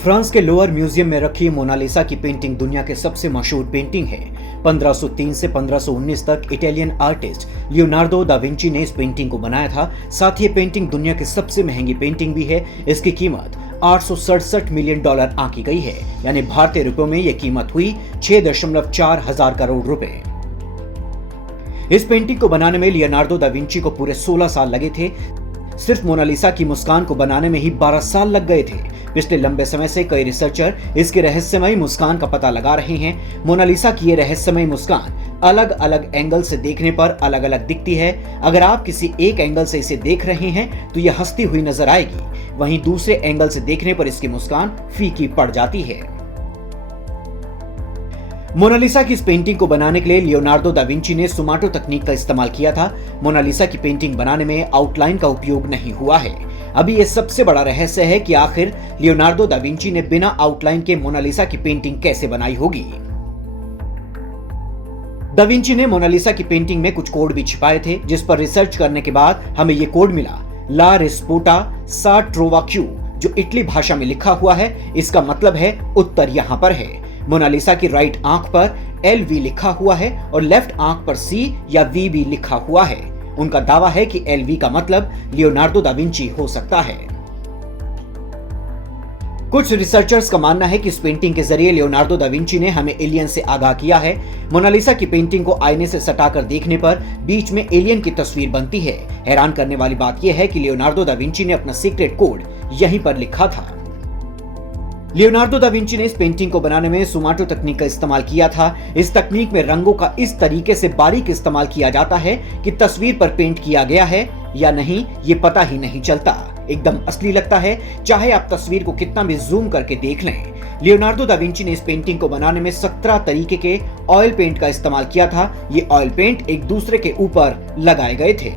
France के lower museum में रखी मोनालिसा की पेंटिंग दुनिया के सबसे मशहूर पेंटिंग है। 1503 से 1519 तक Italian artist Leonardo da Vinci ने इस पेंटिंग को बनाया था। साथ ही ये पेंटिंग दुनिया की सबसे महंगी पेंटिंग भी है। इसकी कीमत $867 मिलियन आंकी गई है, यानी भारतीय रुपयों में यह कीमत हुई 6.4 हजार करोड़ रुपए। इस पेंटिंग को बनाने में लियोनार्डो दा विंची को पूरे 16 साल लगे थे। सिर्फ मोनालिसा की मुस्कान को बनाने में ही 12 साल लग गए थे। पिछले लंबे समय से कई रिसर्चर इसके रहस्यमयी मुस्कान का पता लगा रहे हैं। मोनालिसा की ये रहस्यमयी मुस्कान अलग अलग एंगल से देखने पर अलग अलग दिखती है। अगर आप किसी एक एंगल से इसे देख रहे हैं तो यह हंसती हुई नजर आएगी, वहीं दूसरे एंगल से देखने पर इसकी मुस्कान फीकी पड़ जाती है। मोनालिसा की इस पेंटिंग को बनाने के लिए लियोनार्डो दा विंची ने सुमाटो तकनीक का इस्तेमाल किया था। मोनालिसा की पेंटिंग बनाने में आउटलाइन का उपयोग नहीं हुआ है। अभी यह सबसे बड़ा रहस्य है कि आखिर लियोनार्डो दा विंची ने बिना आउटलाइन के मोनालिसा की पेंटिंग कैसे बनाई होगी। दा विंची ने मोनालिसा की पेंटिंग में कुछ कोड भी छिपाए थे, जिस पर रिसर्च करने के बाद हमें यह कोड मिला, ला रिस्पोटा सा ट्रोवा क्यू, जो इटली भाषा में लिखा हुआ है। इसका मतलब है उत्तर यहां पर है। मोनालिसा की राइट आंख पर LV लिखा हुआ है और लेफ्ट आंख पर C या VB लिखा हुआ है। उनका दावा है कि LV का मतलब लियोनार्डो दा विंची हो सकता है। कुछ रिसर्चर्स का मानना है कि इस पेंटिंग के जरिए लियोनार्डो दा विंची ने हमें एलियन से आगाह किया है। मोनालिसा की पेंटिंग को आईने से सटाकर देखने पर बीच में एलियन की तस्वीर बनती है। हैरान करने वाली बात यह है कि लियोनार्डो दा विंची ने अपना सीक्रेट कोड यहीं पर लिखा था। लियोनार्डो दा विंची ने इस पेंटिंग को बनाने में सुमाटो तकनीक का इस्तेमाल किया था। इस तकनीक में रंगों का इस तरीके से बारीक इस्तेमाल किया जाता है कि तस्वीर पर पेंट किया गया है या नहीं ये पता ही नहीं चलता। एकदम असली लगता है, चाहे आप तस्वीर को कितना भी जूम करके देख लें। लियोनार्डो दा विंची ने इस पेंटिंग को बनाने में 17 तरीके के ऑयल पेंट का इस्तेमाल किया था। ये ऑयल पेंट एक दूसरे के ऊपर लगाए गए थे।